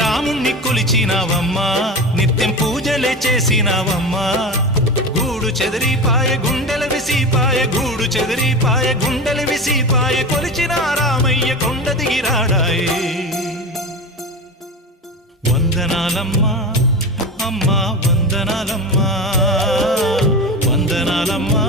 రాముణ్ణి కొలిచినావమ్మా నిత్యం పూజలే చేసినావమ్మా గూడు చెదిరిపాయ గుండెల విసిపాయ గూడు చెదిరిపాయ గుండెల విసిపాయ కొలిచిన రామయ్య కొండ దిగిరాడాయే వందనాలమ్మా అమ్మా వందనాలమ్మా వందనాలమ్మా